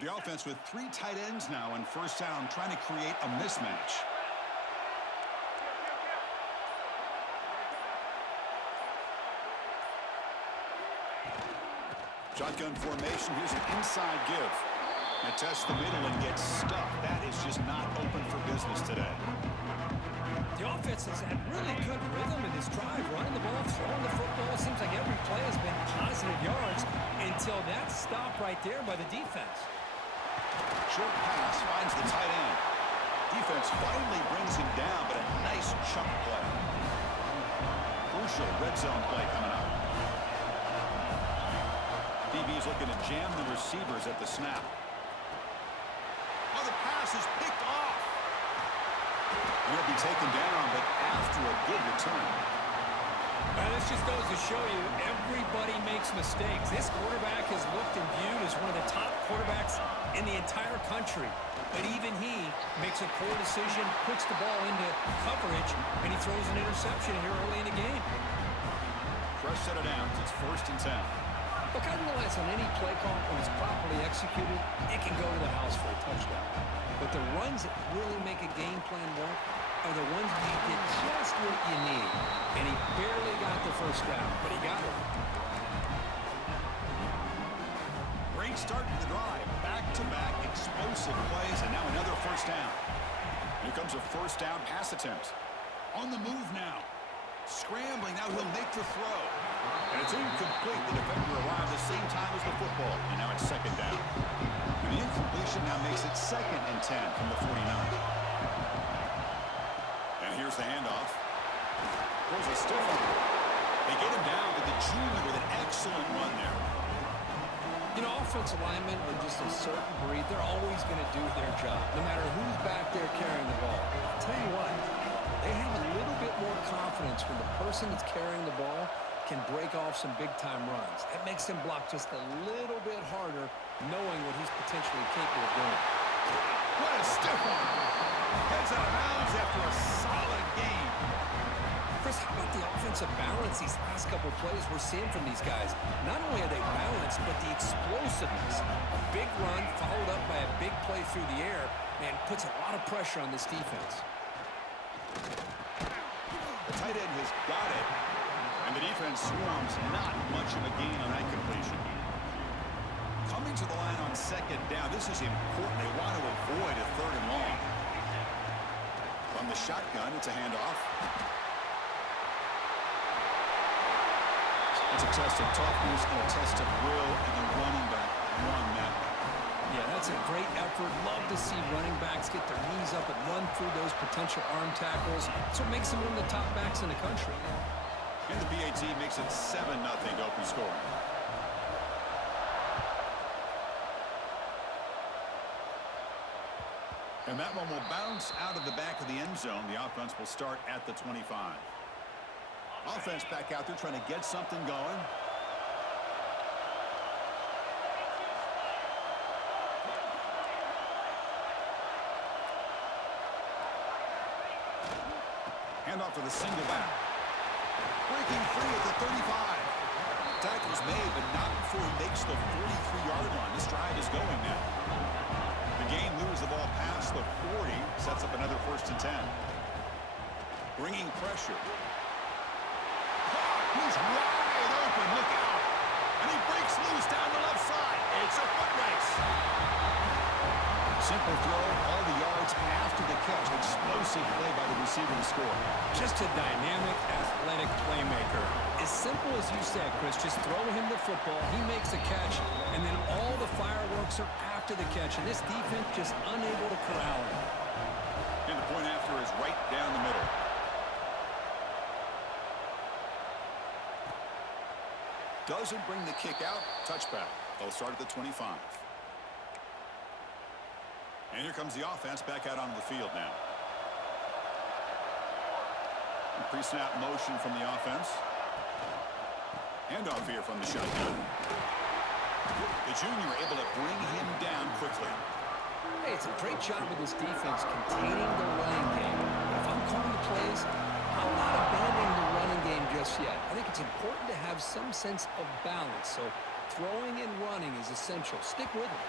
The offense with 3 tight ends now in first down, trying to create a mismatch. Shotgun formation. Here's an inside give. And tests the middle and gets stuffed. That is just not open for business today. The offense has had really good rhythm in this drive, running the ball, throwing the football. Seems like every play has been positive yards until that stop right there by the defense. Short pass finds the tight end. Defense finally brings him down, but a nice chunk play. Crucial red zone play coming up. DB's looking to jam the receivers at the snap. Oh, the pass is picked off. He'll be taken down, but after a good return. This just goes to show you everybody makes mistakes. This quarterback is looked and viewed as one of the top quarterbacks in the entire country. But even he makes a poor decision, puts the ball into coverage, and he throws an interception here early in the game. Fresh set of downs. It's 1st and 10. Look, I realize on any play call, when it's properly executed, it can go to the house for a touchdown. But the runs that really make a game plan work are the ones where you get just what you need. And he barely got the first down, but he got it. Great start to the drive. Back-to-back explosive plays, and now another first down. Here comes a first down pass attempt. On the move now. Scrambling, now he'll make the throw. And it's incomplete. The defender arrived at the same time as the football. And now it's 2nd down. And the incompletion now makes it 2nd and 10 from the 49. And here's the handoff. Throws a stiff one. They get him down, but the junior with an excellent run there. You know, offensive linemen are just a certain breed. They're always going to do their job, no matter who's back there carrying the ball. I'll tell you what, they have a little bit more confidence when the person that's carrying the ball can break off some big-time runs. That makes him block just a little bit harder, knowing what he's potentially capable of doing. What a stiff one! Heads out of bounds after a solid game. Chris, how about the offensive balance these last couple plays we're seeing from these guys? Not only are they balanced, but the explosiveness. A big run followed up by a big play through the air, and puts a lot of pressure on this defense. The tight end has got it. And the defense swarms. Not much of a gain on that completion. Coming to the line on 2nd down. This is important. They want to avoid a 3rd and long. From the shotgun, it's a handoff. It's a test of toughness and a test of will, and the running back won that one. Yeah, that's a great effort. Love to see running backs get their knees up and run through those potential arm tackles. That's what makes them one of the top backs in the country. And the BAT makes it 7-0 to open scoring. And that one will bounce out of the back of the end zone. The offense will start at the 25. Offense back out there trying to get something going. Handoff to the single back. Breaking free at the 35. Tackle's made, but not before he makes the 43-yard line. This drive is going now. The game moves the ball past the 40. Sets up another 1st and 10. Bringing pressure. He's wide open. Look out. And he breaks loose down the left side. It's a foot race. Simple throw, all the yards after the catch. Explosive play by the receiver to score. Just a dynamic, athletic playmaker. As simple as you said, Chris, just throw him the football, he makes the catch, and then all the fireworks are after the catch, and this defense just unable to corral him. And the point after is right down the middle. Doesn't bring the kick out. Touchback. They'll start at the 25. And here comes the offense back out onto the field now. Pre-snap motion from the offense. Handoff here from the shotgun. The junior able to bring him down quickly. Hey, it's a great job with this defense containing the running game. If I'm calling the plays, I'm not abandoning the running game just yet. I think it's important to have some sense of balance. So Throwing and running is essential. Stick with it.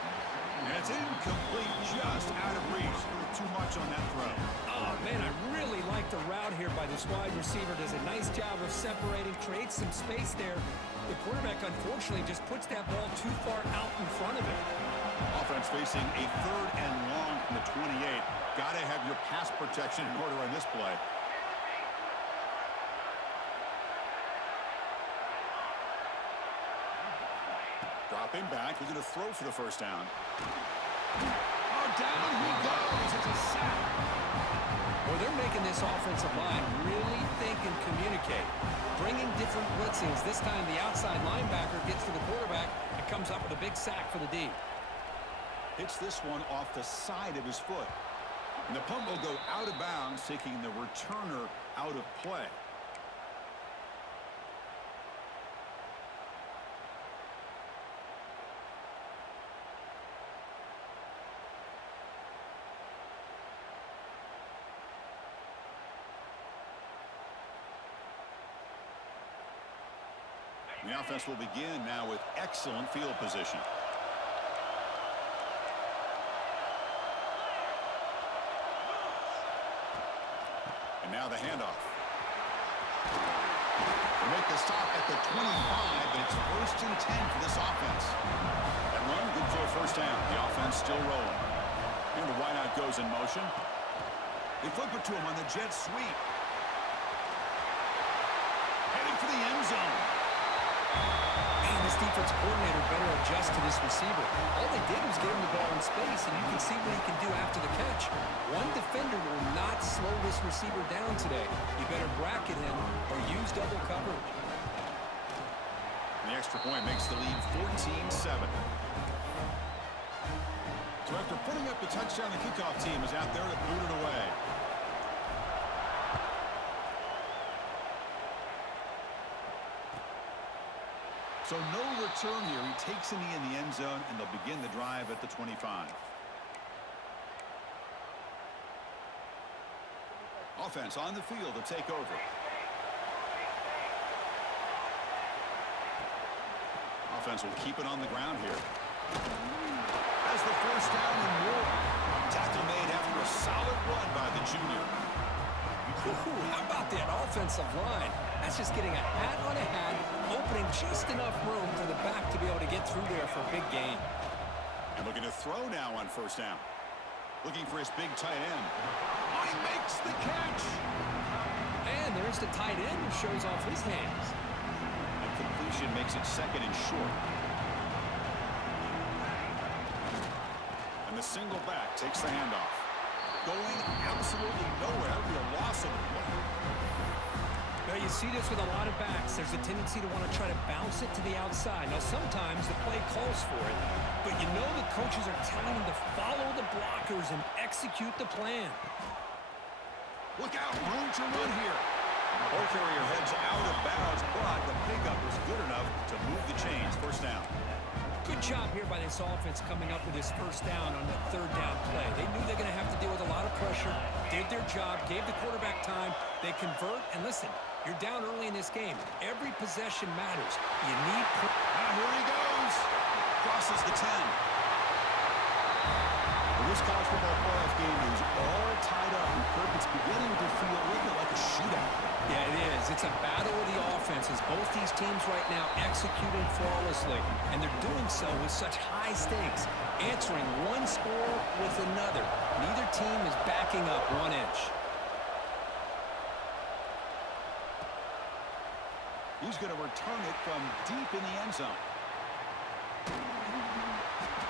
And it's incomplete, just out of reach. A little too much on that throw. Oh, man, I really like the route here by this wide receiver. Does a nice job of separating, creates some space there. The quarterback, unfortunately, just puts that ball too far out in front of him. Offense facing a 3rd and long from the 28. Got to have your pass protection in order on this play. Dropping back, looking to throw for the first down. Oh, down he goes. It's a sack. Well, they're making this offensive line really think and communicate. Bringing different blitzings. This time the outside linebacker gets to the quarterback and comes up with a big sack for the D. Hits this one off the side of his foot. And the punt will go out of bounds, taking the returner out of play. The offense will begin now with excellent field position. And now the handoff. They make the stop at the 25, but it's 1st and 10 for this offense. That run, good for a first down. The offense still rolling. And the wideout goes in motion. They flip it to him on the jet sweep. Heading for the end zone. Man, this defensive coordinator better adjust to this receiver. All they did was get him the ball in space, and you can see what he can do after the catch. One defender will not slow this receiver down today. You better bracket him or use double coverage. The extra point makes the lead 14-7. So after putting up the touchdown, the kickoff team is out there to boot it away. So no return here. He takes a knee in the end zone, and they'll begin the drive at the 25. Offense on the field to take over. Offense will keep it on the ground here. As the first down and more. Tackle made after a solid run by the junior. How about that offensive line? That's just getting a hat on a hat, opening just enough room for the back to be able to get through there for a big gain. And looking to throw now on first down. Looking for his big tight end. Oh, he makes the catch! And there's the tight end who shows off his hands. And completion makes it 2nd and short. And the single back takes the handoff. Going absolutely nowhere. That would be a loss of the play. Now, you see this with a lot of backs. There's a tendency to want to try to bounce it to the outside. Now, sometimes the play calls for it, but you know the coaches are telling them to follow the blockers and execute the plan. Look out, room to run here. Ball carrier heads out of bounds, but the pickup was good enough to move the chains. First down. Good job here by this offense coming up with this first down on that 3rd down play. They knew they're going to have to deal with a lot of pressure, did their job, gave the quarterback time. They convert, and listen, you're down early in this game. Every possession matters. You need... Here he goes. Crosses the 10. Well, this college football playoff game is all tied up. Kirk, it's beginning to feel a little bit like a shootout. Yeah, it is. It's a battle of the offenses. Both these teams right now executing flawlessly, and they're doing so with such high stakes, answering one score with another. Neither team is backing up 1 inch. He's going to return it from deep in the end zone.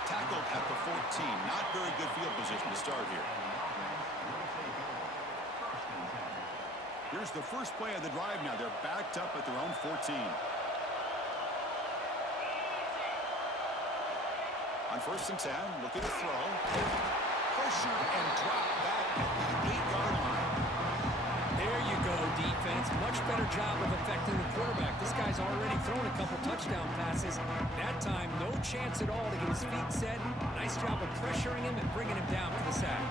Tackled at the 14. Not very good field position to start here. Here's the first play of the drive now. They're backed up at their own 14. On 1st and 10, looking to throw. Pressured and dropped back at the 8-yard line. There you go, defense. Much better job of affecting the quarterback. This guy's already thrown a couple touchdown passes. That time, no chance at all to get his feet set. Nice job of pressuring him and bringing him down for the sack.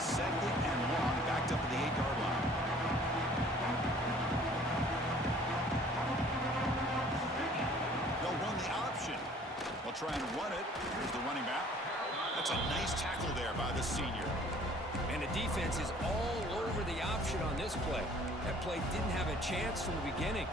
2nd and long, backed up at the 8-yard line. try and run it. Here's the running back. That's a nice tackle there by the senior. And the defense is all over the option on this play. That play didn't have a chance from the beginning.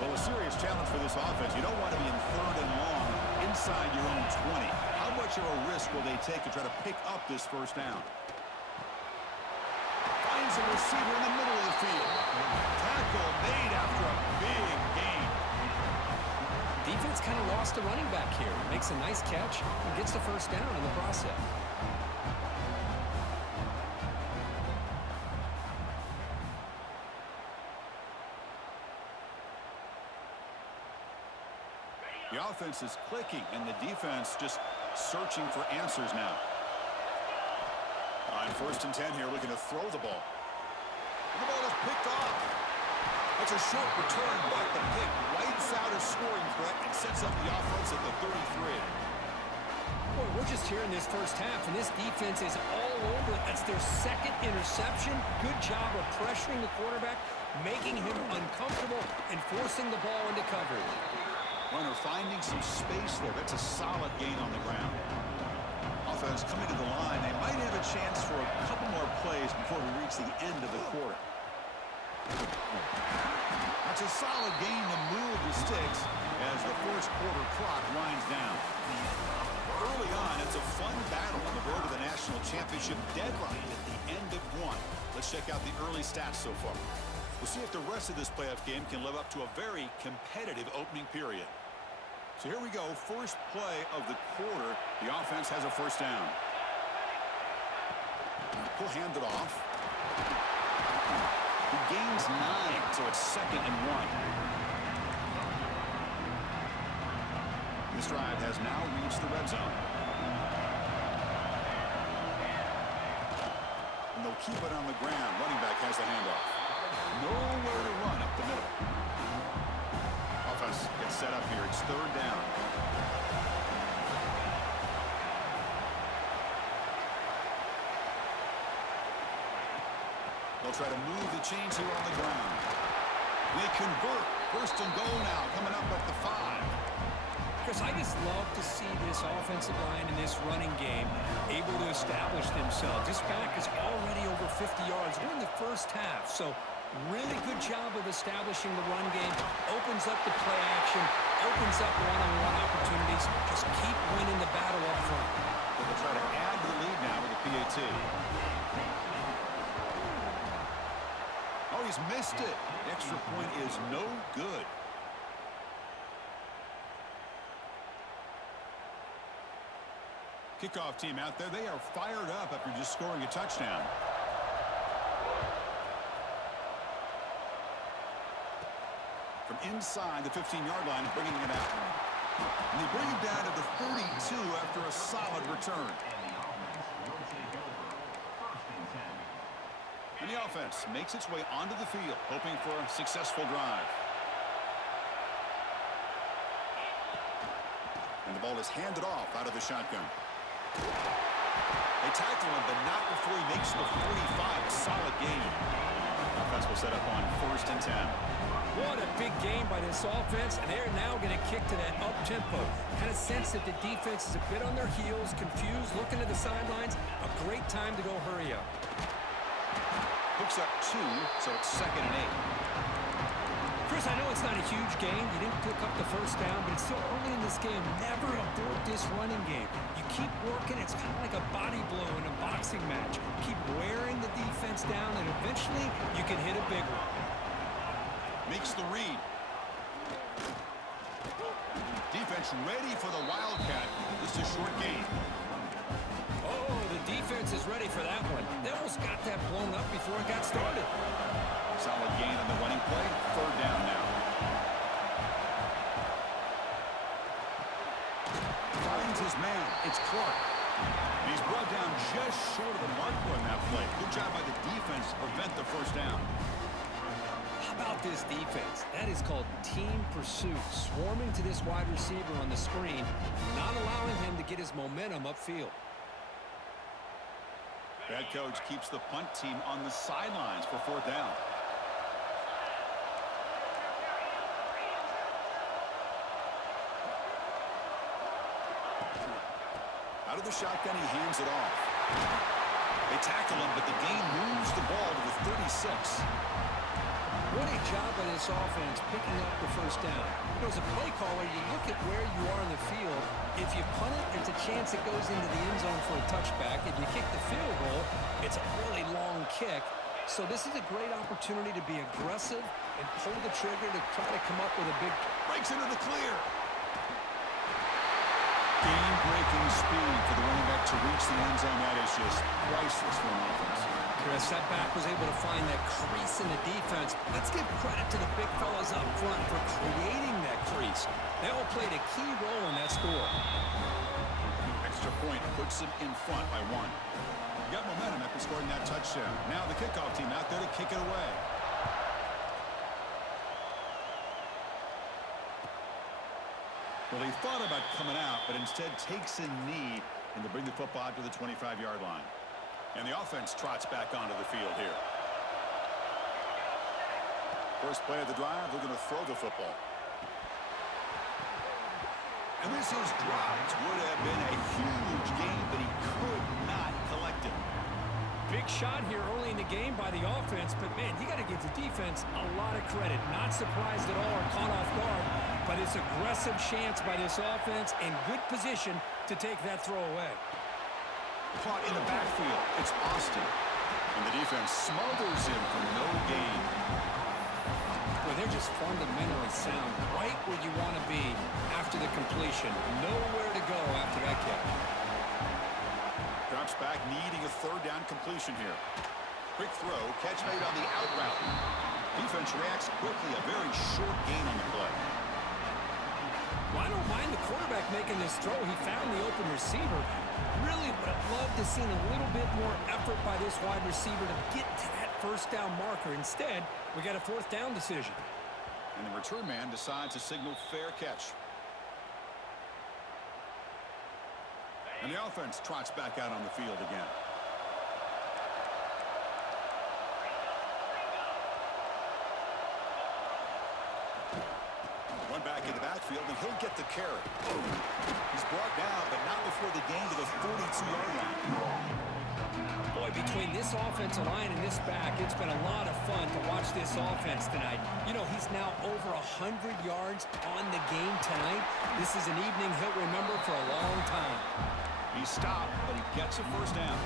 Well, a serious challenge for this offense. You don't want to be in 3rd and long inside your own 20. How much of a risk will they take to try to pick up this first down? Finds a receiver in the middle of the field. Tackle made after a big gain. Defense kind of lost a running back here. Makes a nice catch and gets the first down in the process. The offense is clicking, and the defense just searching for answers now. On 1st and 10 here, looking to throw the ball. The ball is picked off. That's a short return, but the pick wipes out a scoring threat and sets up the offense at the 33. Boy, we're just here in this first half, and this defense is all over it. That's their 2nd interception. Good job of pressuring the quarterback, making him uncomfortable, and forcing the ball into coverage. Runner finding some space there. That's a solid gain on the ground. Offense coming to the line. They might have a chance for a couple more plays before we reach the end of the quarter. That's a solid gain to move the sticks as the first quarter clock winds down. Early on, it's a fun battle on the road to the national championship deadline at the end of one. Let's check out the early stats so far. We'll see if the rest of this playoff game can live up to a very competitive opening period. So here we go, first play of the quarter. The offense has a first down. He'll hand it off. He gains 9, so it's 2nd and 1. This drive has now reached the red zone. And they'll keep it on the ground. Running back has the handoff. Nowhere to run up the middle. Offense gets set up here. It's 3rd down. They'll try to move the chains here on the ground. They convert. 1st and goal now, coming up at the 5. Chris, I just love to see this offensive line in this running game able to establish themselves. This back is already over 50 yards. We're in the first half, so really good job of establishing the run game. Opens up the play action, opens up one-on-one opportunities. Just keep winning the battle up front. They'll try to add to the lead now with the PAT. Oh, he's missed it. The extra point is no good. Kickoff team out there. They are fired up after just scoring a touchdown. From inside the 15-yard line, bringing it out. And they bring it down to the 32 after a solid return. And the offense makes its way onto the field, hoping for a successful drive. And the ball is handed off out of the shotgun. They tackle him, but not before he makes the 45. A solid gain. Offense will set up on 1st and 10. What a big game by this offense, and they're now going to kick to that up-tempo. Kind of sense that the defense is a bit on their heels, confused, looking to the sidelines. A great time to go hurry up. Hooks up 2, so it's 2nd and 8. Chris, I know it's not a huge gain. You didn't pick up the first down, but it's still early in this game. Never abort this running game. You keep working. It's kind of like a body blow in a boxing match. Keep wearing the defense down, and eventually you can hit a big one. Makes the read. Defense ready for the Wildcat. Just a short gain. Oh, the defense is ready for that one. They almost got that blown up before it got started. Solid gain on the running play. 3rd down now. Finds his man. It's Clark. He's brought down just short of the marker on that play. Good job by the defense to prevent the first down. How about this defense? That is called team pursuit. Swarming to this wide receiver on the screen, not allowing him to get his momentum upfield. The head coach keeps the punt team on the sidelines for 4th down. Out of the shotgun, he hands it off. They tackle him, but the game moves the ball to the 36. What a job by this offense picking up the first down. As a play caller, you look at where you are in the field. If you punt it, there's a chance it goes into the end zone for a touchback. If you kick the field goal, it's a really long kick. So this is a great opportunity to be aggressive and pull the trigger to try to come up with a big... Breaks into the clear. Game-breaking speed for the running back to reach the end zone. That is just priceless for an offense. Chris, that back was able to find that crease in the defense. Let's give credit to the big fellas up front for creating that crease. They all played a key role in that score. Extra point puts them in front by 1. You got momentum after scoring that touchdown. Now the kickoff team out there to kick it away. Well, he thought about coming out, but instead takes a knee and to bring the football out to the 25-yard line. And the offense trots back onto the field here. First play of the drive, they're going to throw the football. And this is dropped. Would have been a huge gain, but he could not collect it. Big shot here early in the game by the offense, but man, you got to give the defense a lot of credit. Not surprised at all or caught off guard, but it's aggressive chance by this offense and good position to take that throw away. Caught in the backfield. It's Austin. And the defense smothers him for no gain. Well, they're just fundamentally sound, right where you want to be after the completion. Nowhere to go after that catch. Drops back, needing a third down completion here. Quick throw, catch made on the out route. Defense reacts quickly, a very short gain on the play. Well, I don't mind the quarterback making this throw. He found the open receiver. Really would have loved to see a little bit more effort by this wide receiver to get to that first down marker. Instead, we got a fourth down decision. And the return man decides to signal fair catch. And the offense trots back out on the field again. One back in the backfield, and he'll get the carry. He's brought down, but not before the gain to the 42-yard line. Boy, between this offensive line and this back, it's been a lot of fun to watch this offense tonight. You know, he's now over 100 yards on the game tonight. This is an evening he'll remember for a long time. He stopped, but he gets a first down.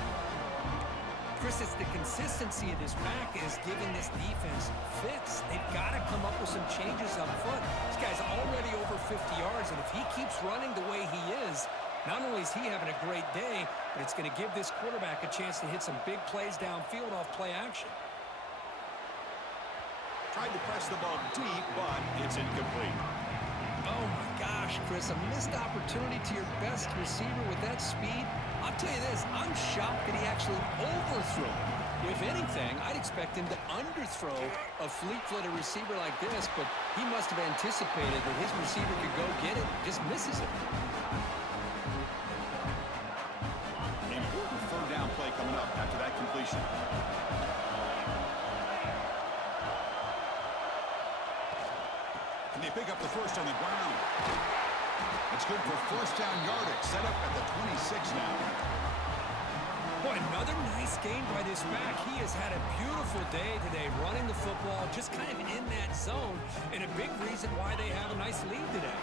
Chris, it's the consistency of this back is giving this defense fits. They've got to come up with some changes up front. This guy's already over 50 yards, and if he keeps running the way he is, not only is he having a great day, but it's going to give this quarterback a chance to hit some big plays downfield off play action. Tried to press the ball deep, but it's incomplete. Oh, my gosh, Chris, a missed opportunity to your best receiver with that speed. I'll tell you this, I'm shocked that he actually overthrew. If anything, I'd expect him to underthrow a fleet-footed receiver like this, but he must have anticipated that his receiver could go get it, just misses it. Important third down play coming up after that completion. Can they pick up the first on the ground? It's good for first down yardage. Set up at the 26 now. Boy, another nice game by this back. He has had a beautiful day today running the football, just kind of in that zone, and a big reason why they have a nice lead today.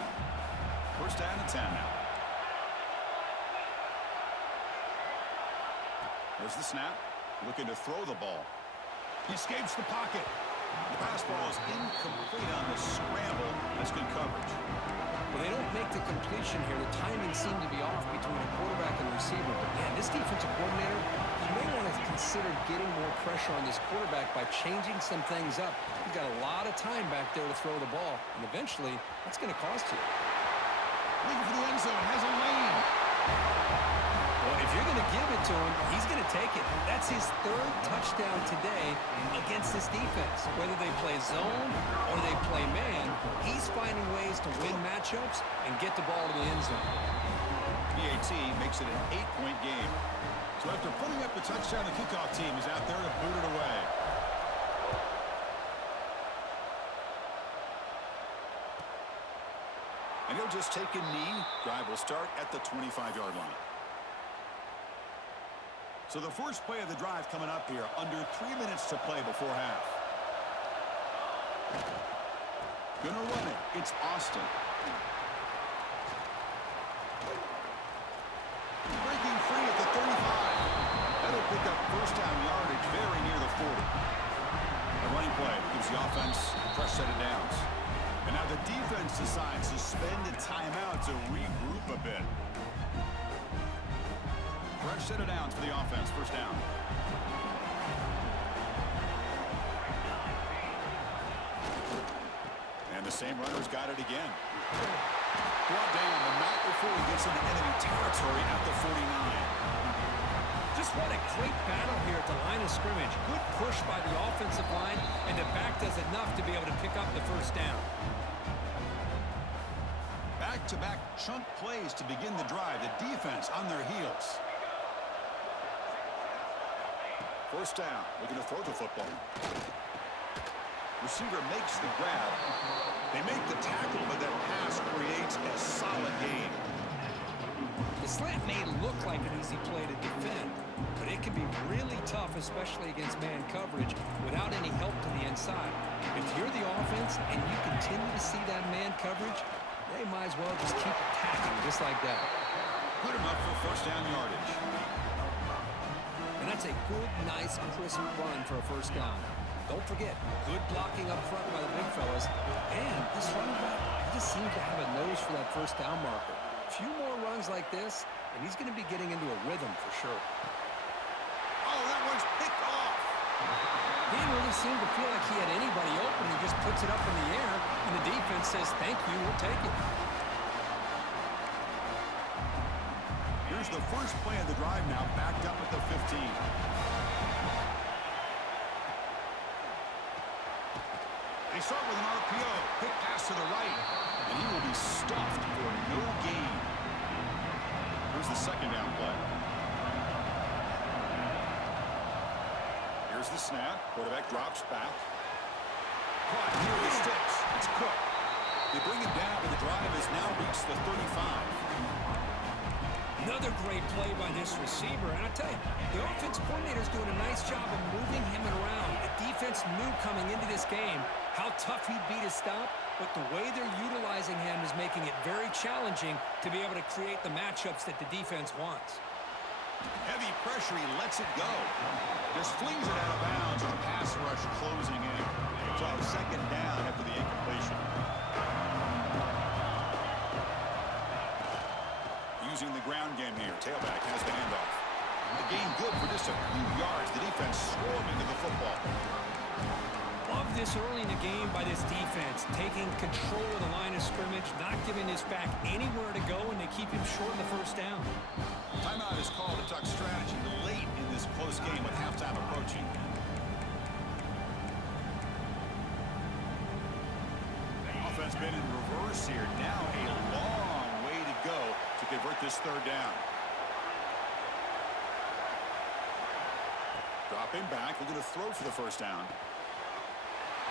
First down and 10 now. There's the snap. Looking to throw the ball. He escapes the pocket. The pass ball is incomplete on the scramble. That's good coverage. Well, they don't make the completion here. The timing seemed to be off between the quarterback and the receiver. But, man, this defensive coordinator, he may want to consider getting more pressure on this quarterback by changing some things up. He's got a lot of time back there to throw the ball. And eventually, that's going to cost you. Looking for the end zone. Has a lane. Well, if you're going to give it to him, he's going to take it. That's his third touchdown today against this defense. Whether they play zone or they play man, he's finding ways to win matchups and get the ball to the end zone. PAT makes it an 8-point game. So after putting up the touchdown, the kickoff team is out there to boot it away. And he'll just take a knee. Drive will start at the 25-yard line. So the first play of the drive coming up here, under 3 minutes to play before half. Gonna run it. It's Austin. Breaking free at the 35. That'll pick up first down yardage very near the 40. A running play gives the offense a fresh set of downs. And now the defense decides to spend a timeout to regroup a bit. Fresh set of downs for the offense. First down. And the same runner's got it again. Brought down the knot before he gets into enemy territory at the 49. Just what a great battle here at the line of scrimmage. Good push by the offensive line, and the back does enough to be able to pick up the first down. Back-to-back chunk plays to begin the drive. The defense on their heels. First down. Looking to throw the football. Receiver makes the grab. They make the tackle, but that pass creates a solid gain. The slant may look like an easy play to defend, but it can be really tough, especially against man coverage, without any help to the inside. If you're the offense and you continue to see that man coverage, they might as well just keep attacking just like that. Good enough for first down yardage. And that's a good, nice, crisp run for a first down. Don't forget, good blocking up front by the big fellas. And this running back, he just seems to have a nose for that first down marker. A few more runs like this, and he's going to be getting into a rhythm for sure. Oh, that one's picked off. He didn't really seem to feel like he had anybody open. He just puts it up in the air, and the defense says, thank you, we'll take it. Here's the first play of the drive now, backed up at the 15. They start with an RPO. Quick pass to the right. And he will be stuffed for no gain. Here's the second down play. Here's the snap. Quarterback drops back. Caught near the sticks. It's Cook. They bring him down, but the drive has now reached the 35. Another great play by this receiver. And I tell you, the offensive coordinator's doing a nice job of moving him around. The defense knew coming into this game how tough he'd be to stop, but the way they're utilizing him is making it very challenging to be able to create the matchups that the defense wants. Heavy pressure, he lets it go. Just flings it out of bounds with a pass rush closing in. So second down after the incompletion. Using the ground game here. Tailback has the handoff. The gain good for just a few yards. The defense swarming to the football. Love this early in the game by this defense, taking control of the line of scrimmage, not giving this back anywhere to go, and they keep him short in the first down. Timeout is called to talk strategy late in this close game with halftime approaching. Offense been in reverse here. Now a long way to go to convert this third down. Dropping back, looking to throw for the first down.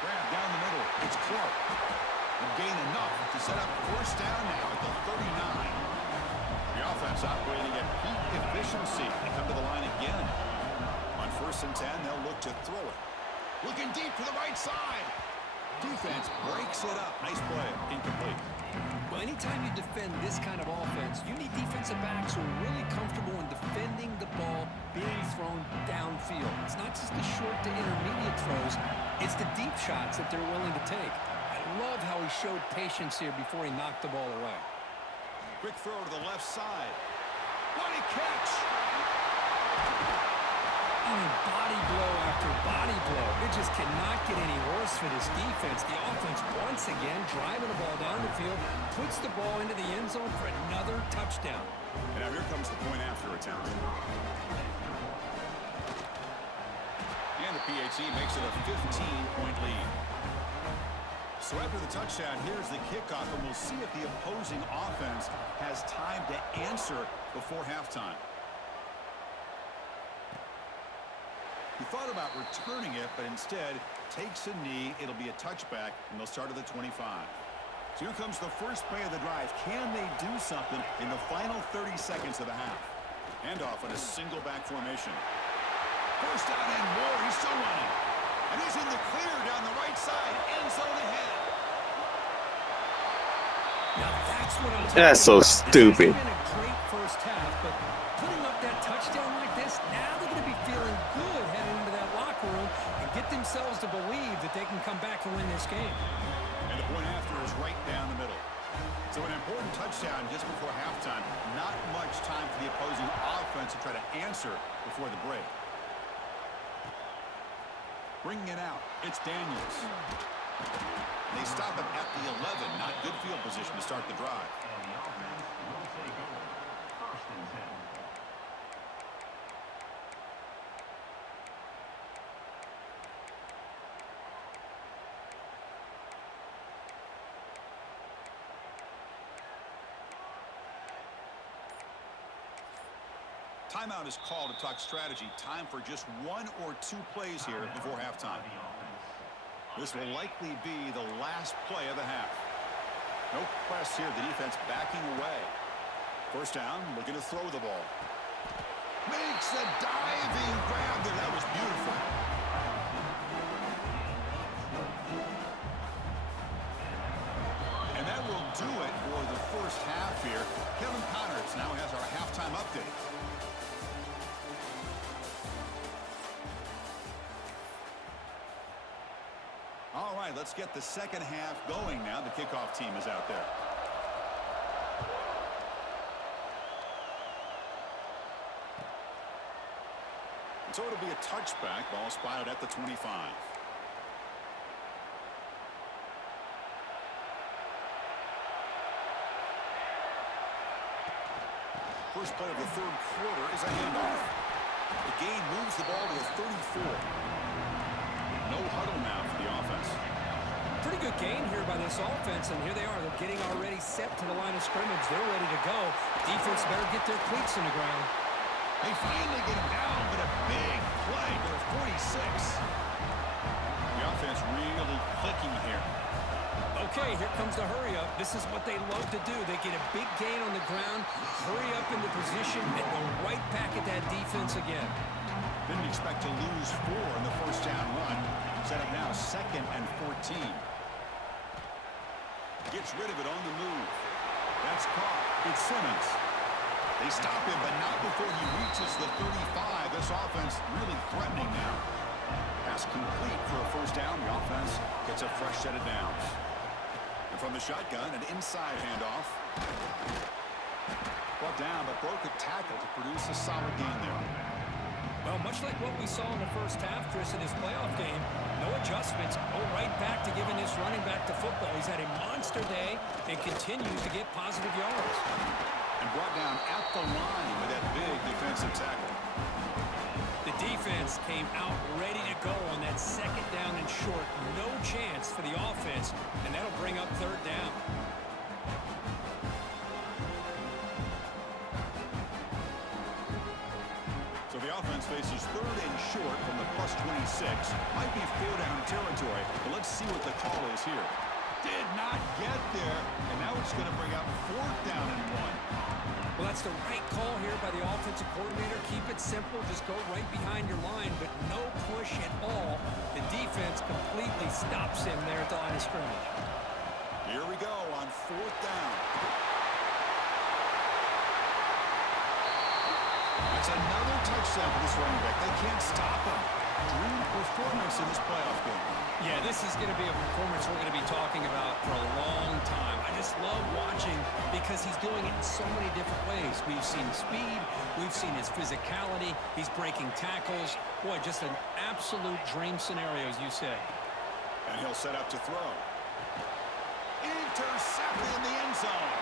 Grab down the middle. It's Clark. And gain enough to set up first down now at the 39. The offense operating at peak efficiency. They come to the line again. On 1st and 10, they'll look to throw it. Looking deep to the right side. Defense breaks it up. Nice play. Incomplete. Well, anytime you defend this kind of offense, you need defensive backs who are really comfortable in defending the ball being thrown downfield. It's not just the short to intermediate throws. It's the deep shots that they're willing to take. I love how he showed patience here before he knocked the ball away. Quick throw to the left side. What a catch! I mean, body blow after body blow. It just cannot get any worse for this defense. The offense, once again, driving the ball down the field, puts the ball into the end zone for another touchdown. And now here comes the point after attempt. And the PHC makes it a 15-point lead. So after the touchdown, here's the kickoff, and we'll see if the opposing offense has time to answer before halftime. He thought about returning it, but instead takes a knee. It'll be a touchback, and they'll start at the 25. So here comes the first play of the drive. Can they do something in the final 30 seconds of the half? Handoff in a single back formation. First down and more. He's still running. And he's in the clear down the right side. End zone ahead. Now that's what I'm talking That's so about. stupid. This has been a great first half, but putting up that touchdown like this, now they're going to be feeling good heading into that locker room and get themselves to believe that they can come back and win this game. And the point after is right down the middle. So an important touchdown just before halftime. Not much time for the opposing offense to try to answer before the break. Bringing it out, it's Daniels. They stop him at the 11. Not good field position to start the drive. Timeout is called to talk strategy. Time for just one or two plays here before halftime. This will likely be the last play of the half. No press here. The defense backing away. First down, looking to throw the ball. Makes the diving grab there. That was beautiful. And that will do it for the first half here. Kevin Connors now has our halftime update. All right, let's get the second half going now. The kickoff team is out there. So it'll be a touchback. Ball spotted at the 25. First play of the third quarter is a handoff. The gain moves the ball to the 34. No huddle now for the offense. Pretty good gain here by this offense, and here they are. They're getting already set to the line of scrimmage. They're ready to go. Defense better get their cleats in the ground. They finally get him down, but a big play to the 46. The offense really clicking here. Okay, here comes the hurry up. This is what they love to do. They get a big gain on the ground, hurry up into position, and go right back at that defense again. Didn't expect to lose 4 in the first down run. Set up now 2nd and 14. Gets rid of it on the move. That's caught. It's Simmons. They stop him, but not before he reaches the 35. This offense really threatening now. Pass complete for a first down. The offense gets a fresh set of downs. And from the shotgun, an inside handoff. Brought down, but broke a tackle to produce a solid gain there. Well, much like what we saw in the first half, Chris, in his playoff game, no adjustments, go right back to giving this running back to football. He's had a monster day and continues to get positive yards. And brought down at the line with that big defensive tackle. The defense came out ready to go on that second down and short. No chance for the offense, and that'll bring up third down. So the offense faces third and short from the plus 26. Might be 4-down territory, but let's see what the call is here. Did not get there, and now it's going to bring up 4th down and 1. Well, that's the right call here by the offensive coordinator. Keep it simple. Just go right behind your line, but no push at all. The defense completely stops him there at the line of scrimmage. Here we go on 4th down. That's another touchdown for this running back. They can't stop him. Dream performance in this playoff game. Yeah, this is going to be a performance we're going to be talking about for a long time. I just love watching because he's doing it in so many different ways. We've seen speed. We've seen his physicality. He's breaking tackles. Boy, just an absolute dream scenario, as you say. And he'll set up to throw. Intercepted in the end zone.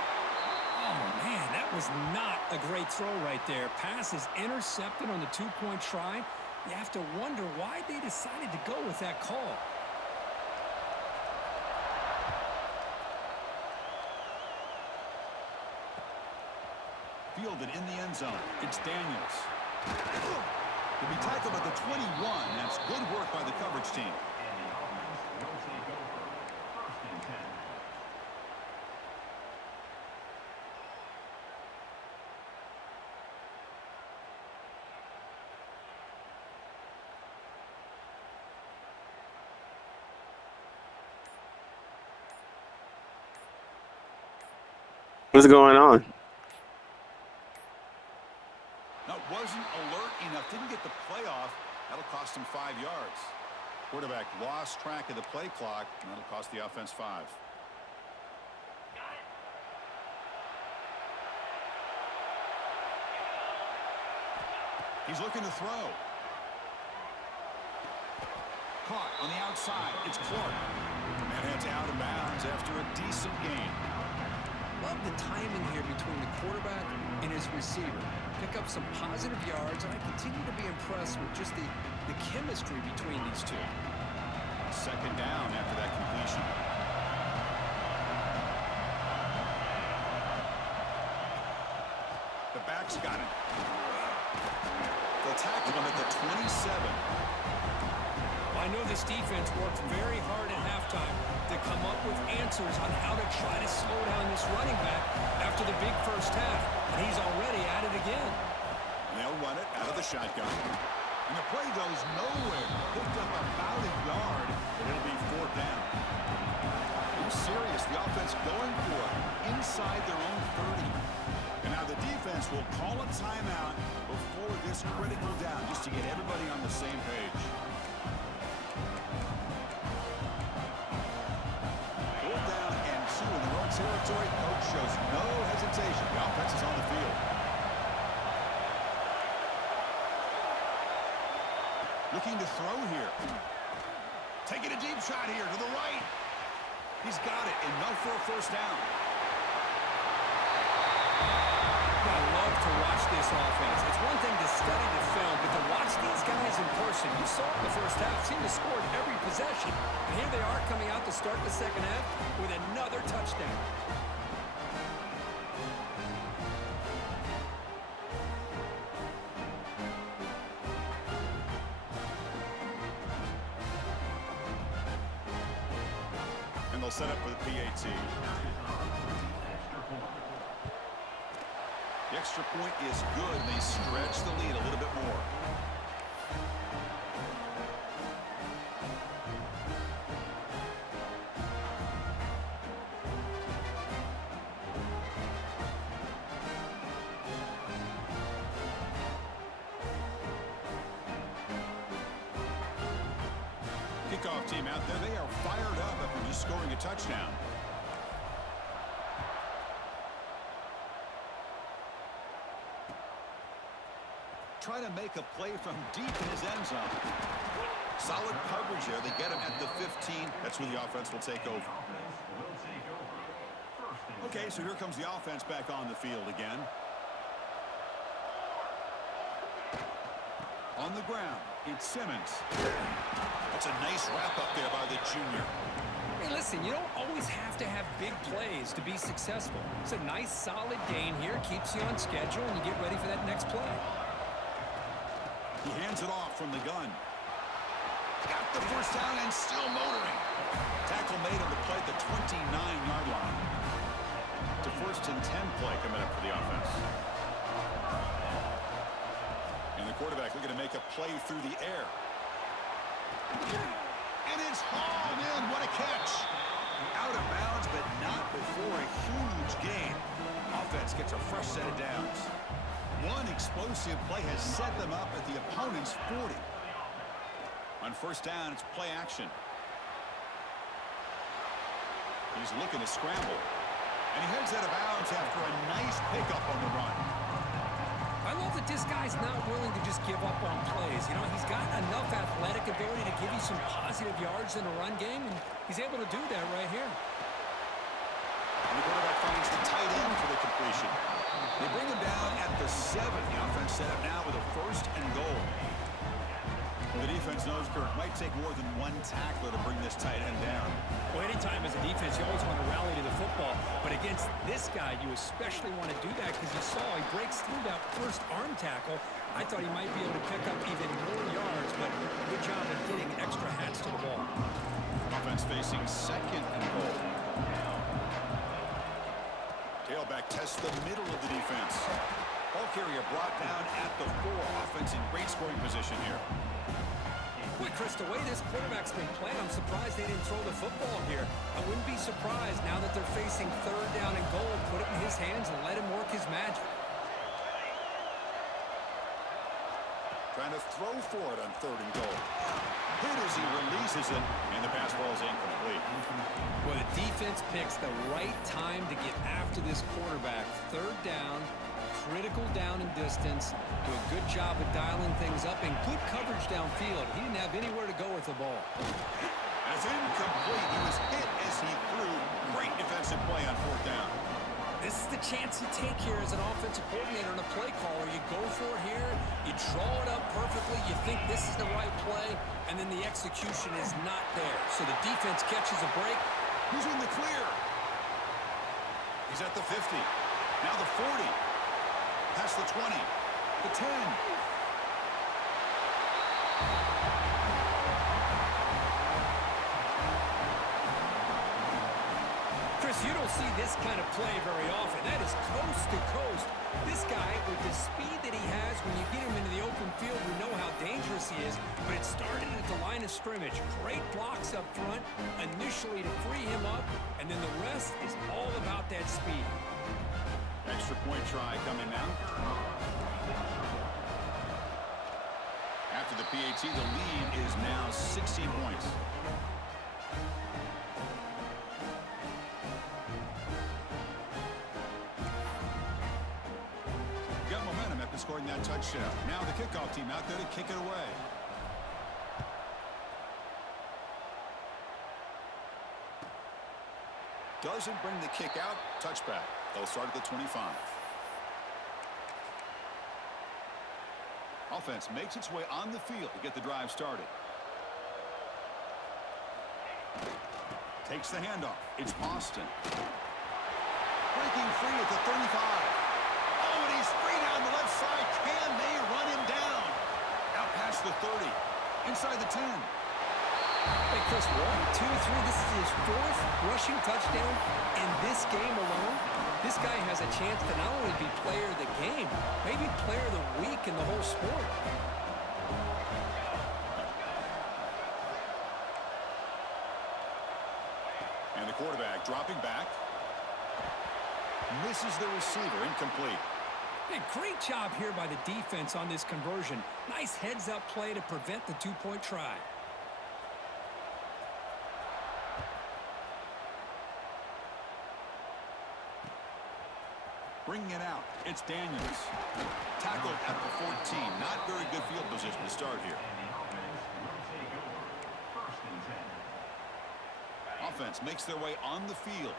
Oh, man, that was not a great throw right there. Pass is intercepted on the two-point try. You have to wonder why they decided to go with that call. Fielded in the end zone. It's Daniels. He'll be tackled at the 21. That's good work by the coverage team. What's going on? No, wasn't alert enough. Didn't get the play off. That'll cost him 5 yards. Quarterback lost track of the play clock, and that'll cost the offense 5. He's looking to throw. Caught on the outside. It's Clark. And that heads out of bounds after a decent gain. Love the timing here between the quarterback and his receiver. Pick up some positive yards, and I continue to be impressed with just the chemistry between these two. Second down after that completion. The back's got it. They'll tackle him at the 27. I know this defense worked very hard at halftime to come up with answers on how to try to slow down this running back after the big first half. And he's already at it again. They'll run it out of the shotgun. And the play goes nowhere. Picked up about a yard, and it'll be 4th down. They're serious. The offense going for it inside their own 30. And now the defense will call a timeout before this critical down, just to get everybody on the same page. 4th down and 2 in their own territory. Coach shows no hesitation. The offense is on the field. Looking to throw here. Taking a deep shot here to the right. He's got it, enough for a 1st down. I love to watch this offense. It's one thing to study the film, but to watch these guys in person. You saw in the first half, seemed to score every possession. And here they are coming out to start the second half with another touchdown. And they'll set up for the PAT. The extra point is good. They stretch the lead a little bit more. Kickoff team out there. They are fired up after just scoring a touchdown. Try to make a play from deep in his end zone. Solid coverage there. They get him at the 15. That's where the offense will take over. Okay, so here comes the offense back on the field again. On the ground, it's Simmons. That's a nice wrap up there by the junior. Hey, listen, you don't always have to have big plays to be successful. It's a nice, solid gain here. Keeps you on schedule, and you get ready for that next play. He hands it off from the gun. Got the 1st down and still motoring. Tackle made on the play at the 29-yard line. It's a 1st and 10 play coming up for the offense. And the quarterback looking to make a play through the air. And it's hauled in. What a catch. Out of bounds, but not before a huge gain. Offense gets a fresh set of downs. One explosive play has set them up at the opponent's 40. On 1st down, it's play action. He's looking to scramble. And he heads out of bounds after a nice pickup on the run. I love that this guy's not willing to just give up on plays. You know, he's got enough athletic ability to give you some positive yards in the run game, and he's able to do that right here. And the quarterback finds the tight end for the completion. They bring him down at the 7. The offense set up now with a 1st and goal. The defense knows Kirk might take more than one tackler to bring this tight end down. Well, anytime as a defense, you always want to rally to the football. But against this guy, you especially want to do that because you saw he breaks through that first arm tackle. I thought he might be able to pick up even more yards, but good job of getting extra hats to the ball. Offense facing 2nd and goal. Tailback tests the middle of the defense. Ball carrier brought down at the 4. Offense in great scoring position here. Boy, Chris, the way this quarterback's been playing, I'm surprised they didn't throw the football here. I wouldn't be surprised now that they're facing third down and goal. Put it in his hands and let him work his magic. Trying to throw for it on third and goal. Hit as he releases it, and the pass ball is incomplete. Well, the defense picks the right time to get after this quarterback. Third down, critical down and distance. Do a good job of dialing things up and good coverage downfield. He didn't have anywhere to go with the ball. It's incomplete. He was hit as he threw. Great defensive play on fourth down. This is the chance you take here as an offensive coordinator and a play caller. You go for it here, you draw it up perfectly, you think this is the right play, and then the execution is not there. So the defense catches a break. He's in the clear. He's at the 50. Now the 40. Past the 20. The 10. Chris, you don't see this kind of play very often. That is coast to coast. This guy, with the speed that he has, when you get him into the open field, we know how dangerous he is, but it started at the line of scrimmage. Great blocks up front, initially to free him up, and then the rest is all about that speed. Extra point try coming now. After the PAT, the lead is now 16 points. Got momentum after scoring that touchdown. Now the kickoff team out there to kick it away. Doesn't bring the kick out. Touchback. They'll start at the 25. Offense makes its way on the field to get the drive started. Takes the handoff. It's Austin. Breaking free at the 35. Oh, and he's free down the left side. Can they run him down? Out past the 30. Inside the 10. Hey, Chris, 1, 2, 3. This is his fourth rushing touchdown in this game alone. This guy has a chance to not only be player of the game, maybe player of the week in the whole sport. And the quarterback dropping back. Misses the receiver. Incomplete. Hey, great job here by the defense on this conversion. Nice heads-up play to prevent the two-point try. Bringing it out. It's Daniels. Tackled at the 14. Not very good field position to start here. Offense makes their way on the field.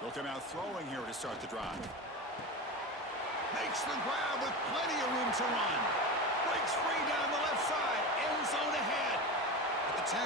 They'll come out throwing here to start the drive. Makes the grab with plenty of room to run. Breaks free down the left side. End zone ahead. At the 10.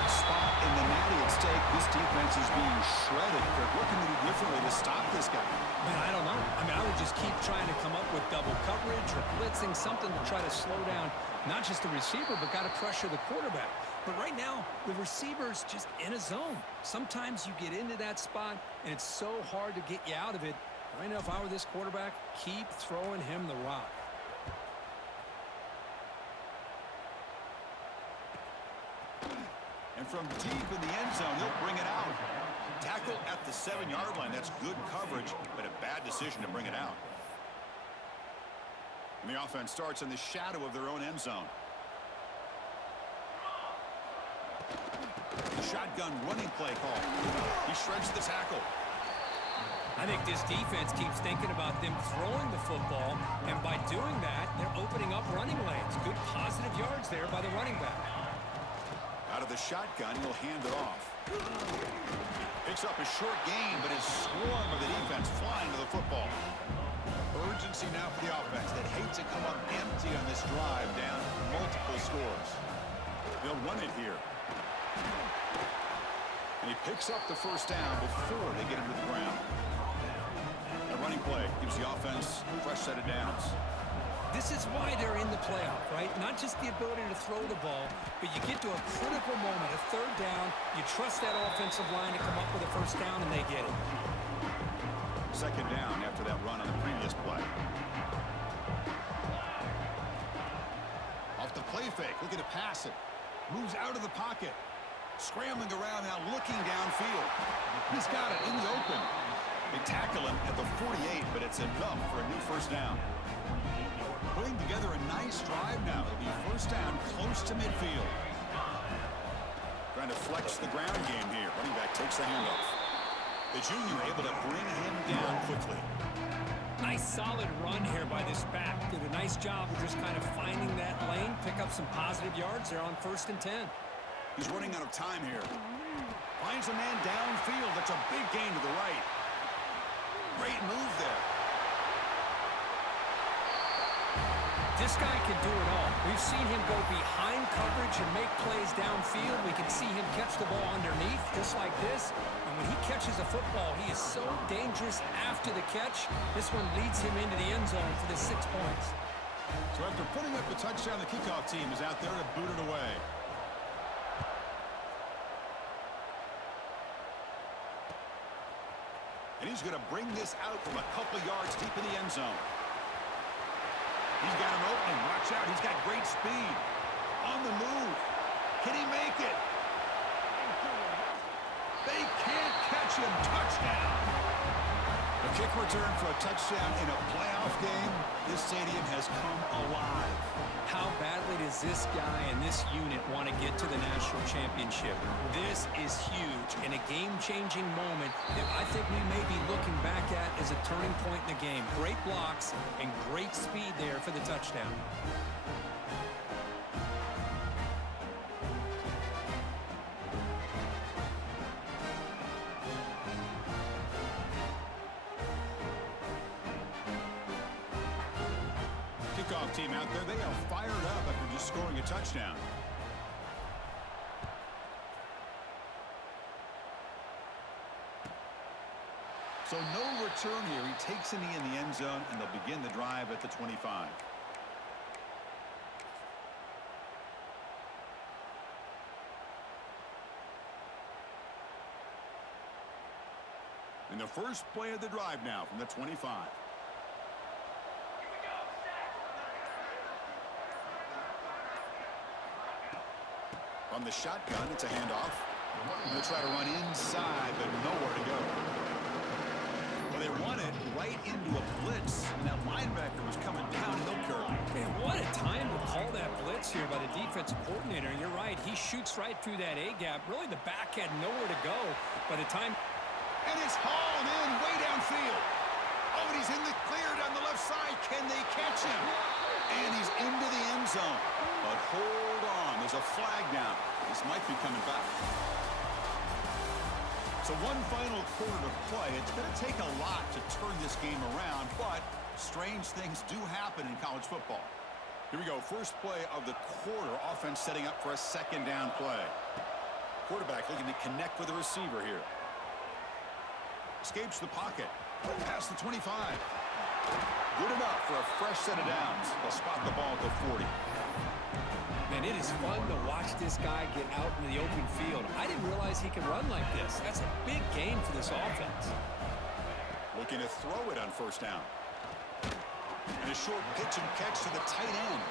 Spot in the natty at stake. This defense is being shredded. Kirk, what can they do differently to stop this guy? Man, I don't know. I mean, I would just keep trying to come up with double coverage or blitzing, something to try to slow down not just the receiver, but got to pressure the quarterback. But right now, the receiver's just in a zone. Sometimes you get into that spot, and it's so hard to get you out of it. Right now, if I were this quarterback, keep throwing him the rock. And from deep in the end zone, he'll bring it out. Tackle at the 7-yard line. That's good coverage, but a bad decision to bring it out. And the offense starts in the shadow of their own end zone. Shotgun running play call. He shreds the tackle. I think this defense keeps thinking about them throwing the football, and by doing that, they're opening up running lanes. Good positive yards there by the running back. Out of the shotgun, he'll hand it off. Picks up a short gain, but his swarm of the defense flying to the football. Urgency now for the offense that hate to come up empty on this drive, down multiple scores. They'll run it here. And he picks up the first down before they get him to the ground. A running play gives the offense a fresh set of downs. This is why they're in the playoff, right? Not just the ability to throw the ball, but you get to a critical moment, a third down, you trust that offensive line to come up with a first down, and they get it. Second down after that run on the previous play. Looking to pass it. Moves out of the pocket. Scrambling around now, looking downfield. He's got it in the open. They tackle him at the 48, but it's enough for a new first down. Putting together a nice drive now. It'll be first down close to midfield. Trying to flex the ground game here. Running back takes the handoff. The junior able to bring him down quickly. Nice solid run here by this back. Did a nice job of just kind of finding that lane, pick up some positive yards there on 1st and 10. He's running out of time here. Finds a man downfield. That's a big gain to the right. Great move there. This guy can do it all. We've seen him go behind coverage and make plays downfield. We can see him catch the ball underneath just like this. And when he catches a football, he is so dangerous after the catch. This one leads him into the end zone for the 6 points. So after putting up the touchdown, the kickoff team is out there to boot it away. And he's going to bring this out from a couple yards deep in the end zone. He's got an opening. Watch out. He's got great speed. On the move. Can he make it? They can't catch him. Touchdown. A kick return for a touchdown in a playoff game. This stadium has come alive. How badly does this guy and this unit want to get to the national championship? This is huge and a game-changing moment that I think we may be looking back at as a turning point in the game. Great blocks and great speed there for the touchdown. Kickoff team out there, they are fired up after just scoring a touchdown. So no return here. He takes a knee in the end zone, and they'll begin the drive at the 25. And the first play of the drive now from the 25. From the shotgun, it's a handoff. They'll try to run inside, but nowhere to go. Well, they run it right into a blitz, and that linebacker was coming downhill curve. Man, what a time to call that blitz here by the defensive coordinator. And you're right, he shoots right through that A-gap. Really, the back had nowhere to go by the time. And it's hauled in way downfield. Oh, and he's in the clear down the left side. Can they catch him? And he's into the end zone. But hold on, there's a flag down. This might be coming back. So one final quarter to play. It's going to take a lot to turn this game around, but strange things do happen in college football. Here we go, first play of the quarter. Offense setting up for a second down play. Quarterback looking to connect with the receiver here. Escapes the pocket. Past the 25. Good enough for a fresh set of downs. They'll spot the ball at the 40. Man, it is fun to watch this guy get out into the open field. I didn't realize he could run like this. That's a big gain for this offense. Looking to throw it on first down. And a short pitch and catch to the tight end.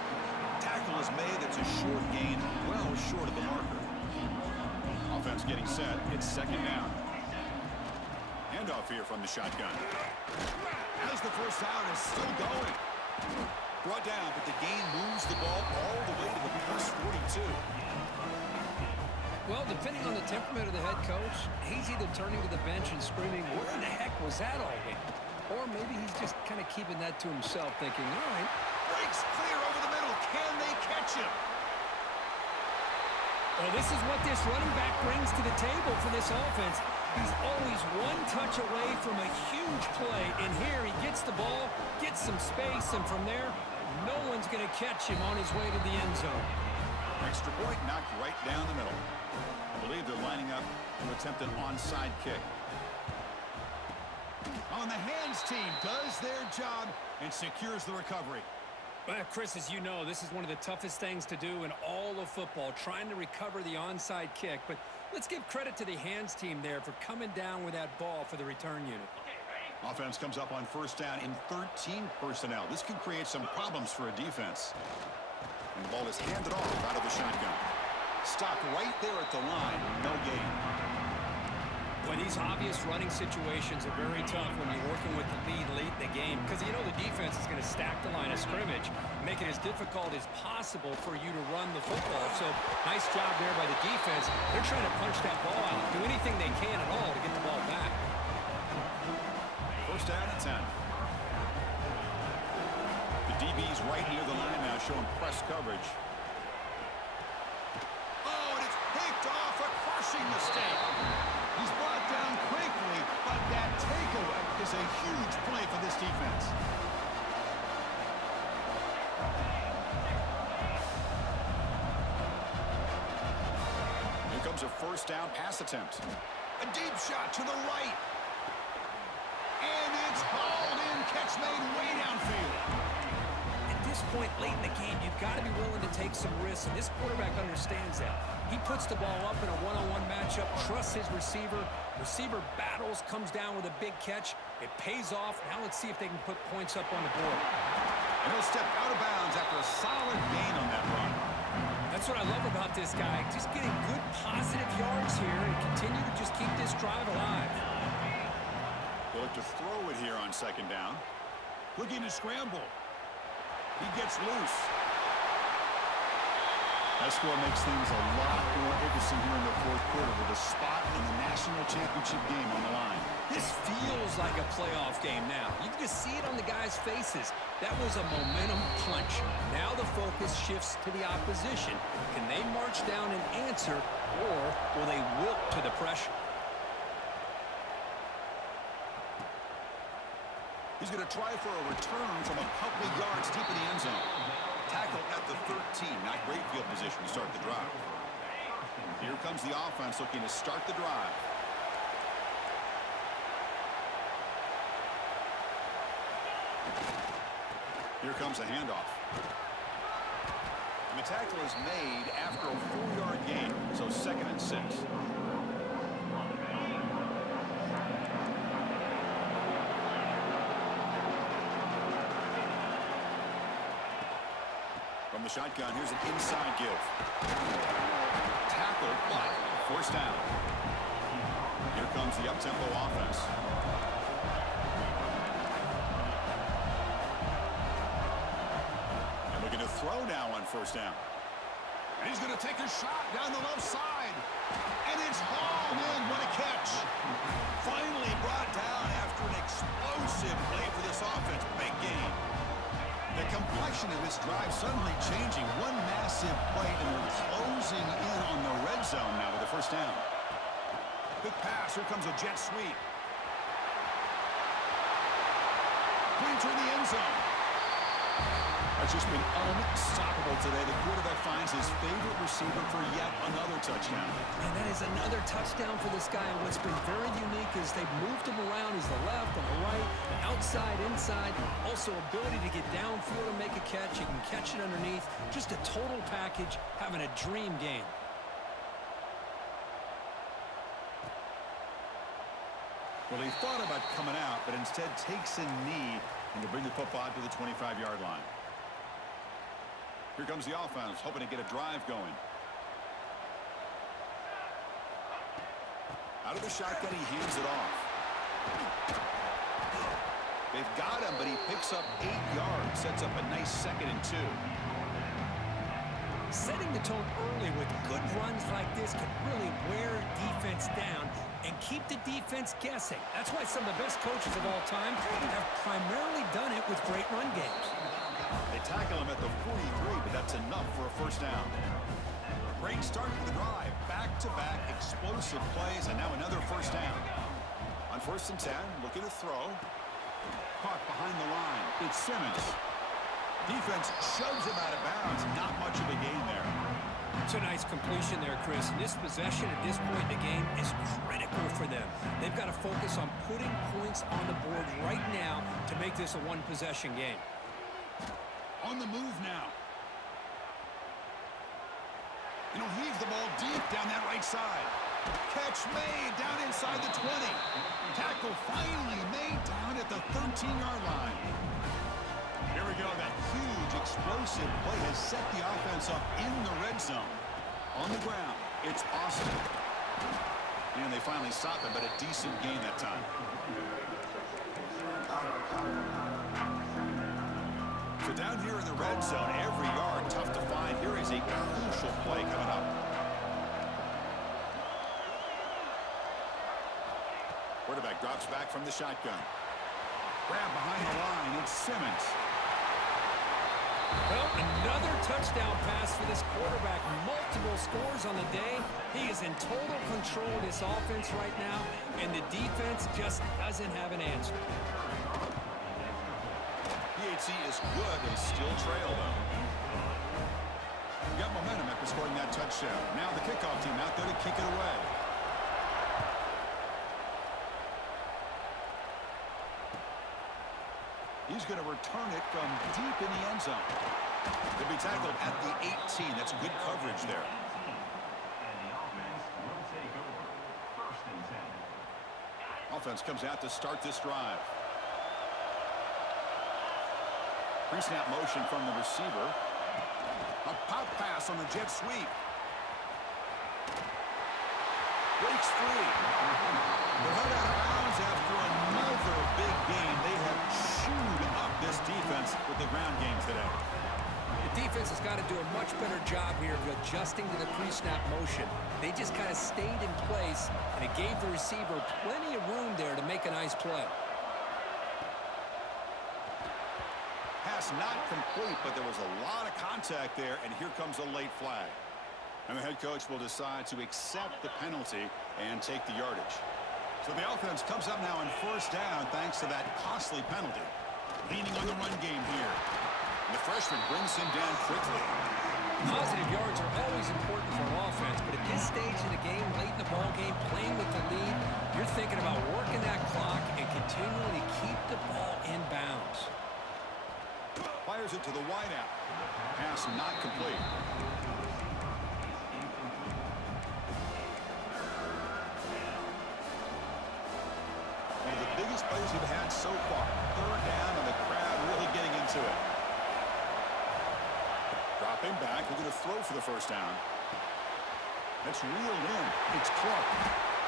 Tackle is made. That's a short gain, well short of the marker. Offense getting set. It's second down. Handoff here from the shotgun. As the first down is still going. Brought down, but the gain moves the ball all the way to the plus 42. Well, depending on the temperament of the head coach, he's either turning to the bench and screaming, where in the heck was that all game? Or maybe he's just kind of keeping that to himself, thinking, all right. Breaks clear over the middle. Can they catch him? Well, this is what this running back brings to the table for this offense. He's always one touch away from a huge play. And here he gets the ball, gets some space, and from there, no one's going to catch him on his way to the end zone. Extra point knocked right down the middle. I believe they're lining up to attempt an onside kick. On the hands team does their job and secures the recovery. Well, Chris, as you know, this is one of the toughest things to do in all of football, trying to recover the onside kick. But let's give credit to the hands team there for coming down with that ball for the return unit. Offense comes up on first down in 13 personnel. This can create some problems for a defense. And the ball is handed off out of the shotgun. Stopped right there at the line. No gain. Well, these obvious running situations are very tough when you're working with the lead late in the game because you know the defense is going to stack the line of scrimmage, make it as difficult as possible for you to run the football. So nice job there by the defense. They're trying to punch that ball out, do anything they can at all to get the ball back. First down and 10. The DB's right near the line now, showing press coverage. Oh, and it's picked off, a crushing mistake. He's brought down quickly, but that takeaway is a huge play for this defense. Here comes a first down pass attempt. A deep shot to the right. And it's hauled in, catch made way downfield. At this point late in the game, you've got to be willing to take some risks, and this quarterback understands that. He puts the ball up in a one-on-one matchup, trusts his receiver. Receiver battles, comes down with a big catch. It pays off. Now let's see if they can put points up on the board. And he'll step out of bounds after a solid gain on that run. That's what I love about this guy. Just getting good positive yards here and continue to just keep this drive alive. They'll look to throw it here on second down. Looking to scramble. He gets loose. That score makes things a lot more interesting here in the fourth quarter with a spot in the national championship game on the line. This feels like a playoff game now. You can just see it on the guys' faces. That was a momentum punch. Now the focus shifts to the opposition. Can they march down and answer, or will they wilt to the pressure? He's going to try for a return from a couple of yards deep in the end zone. Tackle at the 13. Not great field position to start the drive. Here comes the offense looking to start the drive. Here comes a handoff. And the tackle is made after a 4-yard gain, so second and 6. From the shotgun, here's an inside give. Tackle, but forced down. Here comes the up-tempo offense. And looking to throw now on first down. And he's going to take a shot down the left side. And it's hauled in. What a catch. Finally brought down after an explosive play for this offense. Big game. The complexion of this drive suddenly changing. One massive play, and we're closing in on the red zone now with the first down. Quick pass. Here comes a jet sweep. Pointer in the end zone. That's just been unstoppable today. The quarterback finds his favorite receiver for yet another touchdown. And that is another touchdown for this guy. And what's been very unique is they've moved him around. He's the left and the right, outside, inside. Also ability to get downfield and make a catch. You can catch it underneath. Just a total package, having a dream game. Well, he thought about coming out, but instead takes a knee and to bring the football to the 25-yard line. Here comes the offense, hoping to get a drive going. Out of the shotgun, he hands it off. They've got him, but he picks up 8 yards, sets up a nice 2nd and 2. Setting the tone early with good runs like this can really wear defense down and keep the defense guessing. That's why some of the best coaches of all time have primarily done it with great run games. They tackle him at the 43, but that's enough for a first down. Great start to the drive. Back-to-back explosive plays, and now another first down. On first and 10, looking to throw. Caught behind the line. It's Simmons. Defense shoves him out of bounds. Not much of a gain there. It's a nice completion there, Chris. And this possession at this point in the game is critical for them. They've got to focus on putting points on the board right now to make this a one-possession game. On the move now. And he'll heave the ball deep down that right side. Catch made down inside the 20. Tackle finally made down at the 13-yard line. Here we go. That huge explosive play has set the offense up in the red zone. On the ground, it's Austin. And they finally stop it, but a decent gain that time. So down here in the red zone, every yard tough to find. Here is a crucial play coming up. Quarterback drops back from the shotgun. Grab behind the line. It's Simmons. Well, another touchdown pass for this quarterback. Multiple scores on the day. He is in total control of this offense right now, and the defense just doesn't have an answer. PHC is good. They still trail, though. Got momentum after scoring that touchdown. Now the kickoff team out there to kick it away. He's going to return it from deep in the end zone. He'll be tackled at the 18. That's good coverage there. Offense comes out to start this drive. Pre-snap motion from the receiver. A pop pass on the jet sweep. Breaks free. They're head out of bounds after another big game. They have chewed up this defense with the ground game today. The defense has got to do a much better job here of adjusting to the pre-snap motion. They just kind of stayed in place, and it gave the receiver plenty of room there to make a nice play. Pass not complete, but there was a lot of contact there, and here comes a late flag. And the head coach will decide to accept the penalty and take the yardage. So the offense comes up now in first down thanks to that costly penalty. Leaning on the run game here. And the freshman brings him down quickly. Positive yards are always important for an offense, but at this stage in the game, late in the ball game, playing with the lead, you're thinking about working that clock and continuing to keep the ball in bounds. Fires it to the wideout. Pass not complete. One of the biggest plays we've had so far. Third down and the crowd really getting into it. Dropping back, we're going to throw for the first down. That's reeled in. It's Clark.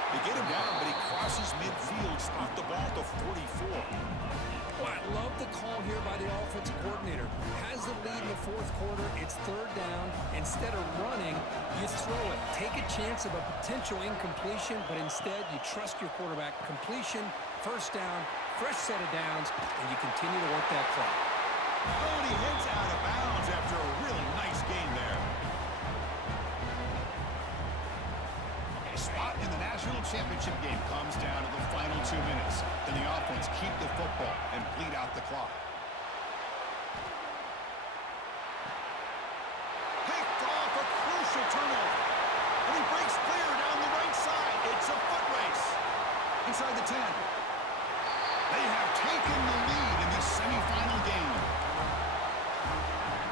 They get him down, but he crosses midfield, spot the ball to 44. Well, I love the call here by the offensive coordinator. Has the lead in the fourth quarter. It's third down. Instead of running, you throw it. Take a chance of a potential incompletion, but instead you trust your quarterback. Completion, first down, fresh set of downs, and you continue to work that clock. Oh, and he heads out of bounds after a really nice gain there. Spot in the national championship game comes down to the final 2 minutes. Can the offense keep the football and bleed out the clock? Picked off, a crucial turnover. And he breaks clear down the right side. It's a foot race. Inside the 10. They have taken the lead in this semifinal game.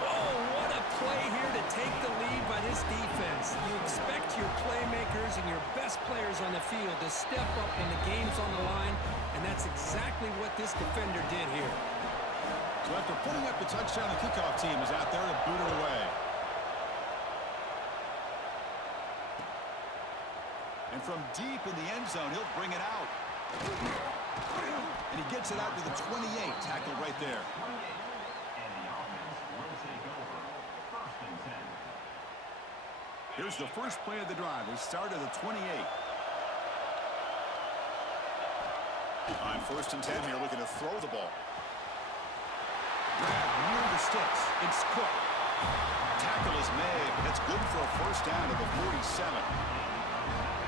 Oh, what a play here to take the lead by this defense. You expect your playmakers and your best players on the field to step up when the game's on the line, and that's exactly what this defender did here. So after putting up the touchdown, the kickoff team is out there to boot it away. And from deep in the end zone, he'll bring it out. And he gets it out to the 28, tackled right there. Here's the first play of the drive. They start at the 28. On first and 10 here, looking to throw the ball. Grab near the sticks. It's Cook. Tackle is made. That's good for a first down at the 47.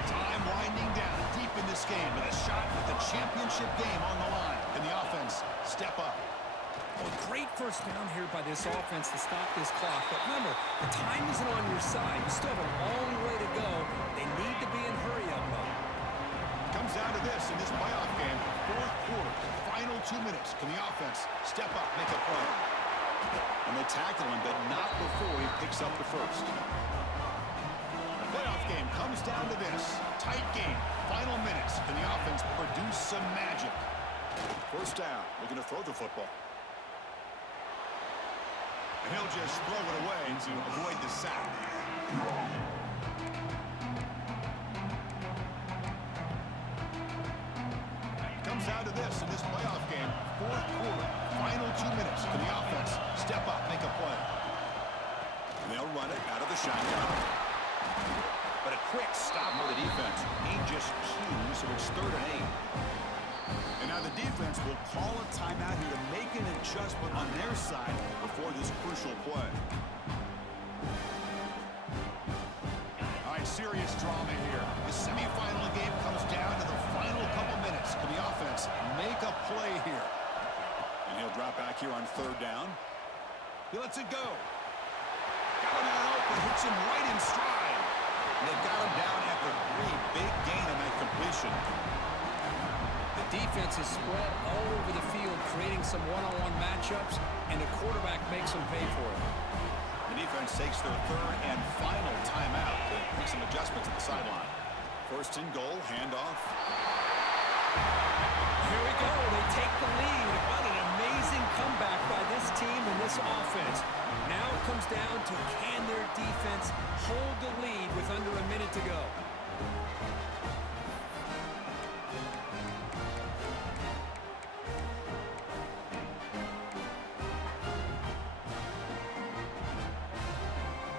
Time winding down deep in this game with a shot at the championship game on the line. Can the offense step up? Well, great first down here by this offense to stop this clock. But remember, the time isn't on your side. You still have a long way to go. They need to be in hurry-up mode. Comes down to this in this playoff game. Fourth quarter, final 2 minutes. Can the offense step up, make a play? And they tackle him, but not before he picks up the first. The playoff game comes down to this. Tight game, final minutes. Can the offense produce some magic? First down, looking to throw the football. He'll just throw it away to avoid the sack. Comes down to this in this playoff game. Fourth quarter, final 2 minutes. Can the offense step up, make a play? And they'll run it out of the shotgun. But a quick stop for the defense. He just cues, so it's 3rd and 8. And now the defense will call a timeout here to make an adjustment on their side before this crucial play. All right, serious drama here. The semifinal game comes down to the final couple minutes. Can the offense make a play here? And he'll drop back here on 3rd down. He lets it go. Got him out open, hits him right in stride. And they've got him down after 3. Big gain on that completion. The defense is spread all over the field, creating some one-on-one matchups, and the quarterback makes them pay for it. The defense takes their 3rd and final timeout to make some adjustments at the sideline. 1st and goal, handoff. Here we go. They take the lead. What an amazing comeback by this team and this offense. Now it comes down to can their defense hold the lead with under a minute to go.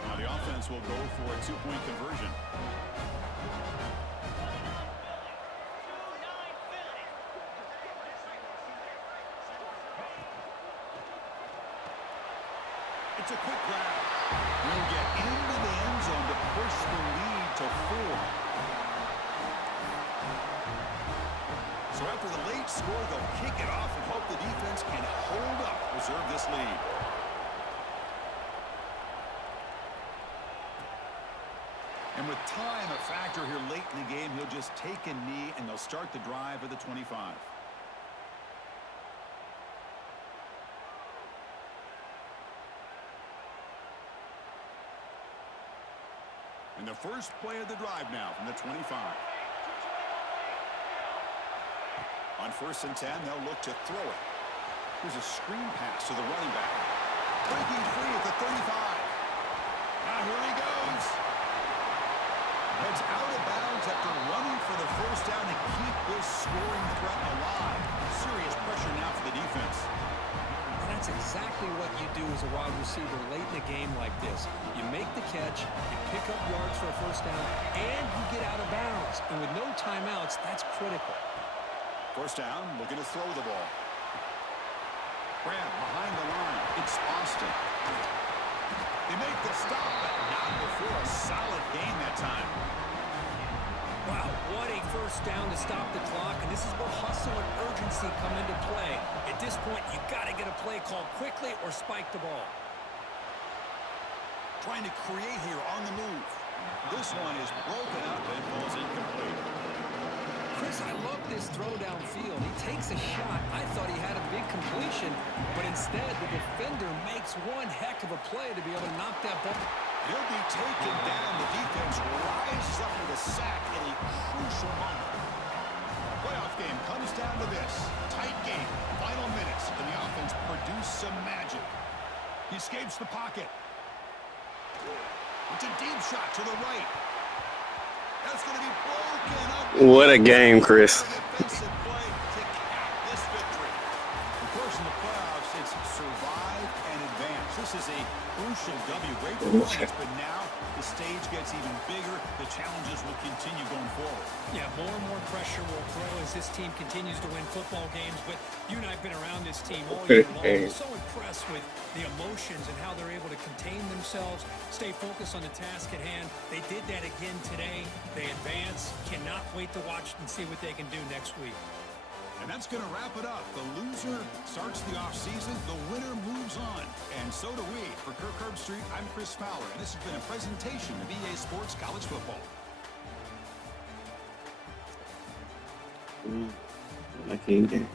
Now the offense will go for a 2-point conversion. It's a quick grab. He'll get into the end zone to push the lead to 4. So after the late score, they'll kick it off and hope the defense can hold up, preserve this lead. And with time a factor here late in the game, he'll just take a knee and they'll start the drive at the 25. And the first play of the drive now from the 25. On 1st and 10, they'll look to throw it. Here's a screen pass to the running back. Breaking free at the 35. Now here he goes. Heads out of bounds after running for the 1st down to keep this scoring threat alive. Serious pressure now for the defense. That's exactly what you do as a wide receiver late in a game like this. You make the catch, you pick up yards for a 1st down, and you get out of bounds. And with no timeouts, that's critical. 1st down, looking to throw the ball. Grab behind the line. It's Austin. They make the stop, but not before a solid game that time. Wow, what a 1st down to stop the clock, and this is where hustle and urgency come into play. At this point, you got to get a play called quickly or spike the ball. Trying to create here on the move. This one is broken up and falls incomplete. Chris, I love this throw downfield. He takes a shot. I thought he had a big completion, but instead the defender makes one heck of a play to be able to knock that ball. He'll be taken down. The defense rises up with a sack at a crucial moment. Playoff game comes down to this. Tight game. Final minutes. Can the offense produce some magic? He escapes the pocket. It's a deep shot to the right. That's going to be broken up. What a game, Chris. Defensive play to cap this victory. Of course, in the playoffs, it's survive and advance. This is a crucial W. Great performance, but now the stage gets even bigger. The challenges will continue going forward. Yeah, more and more pressure will grow as this team continues to win football games, but you and I have been around this team all year long. I'm so impressed with the emotions and how they're able to contain themselves, stay focused on the task at hand. They did that again today. They advance. Cannot wait to watch and see what they can do next week. And that's going to wrap it up. The loser starts the offseason. The winner moves on. And so do we. For Kirk Herbstreit, I'm Chris Fowler. And this has been a presentation of EA Sports College Football. I can't get it.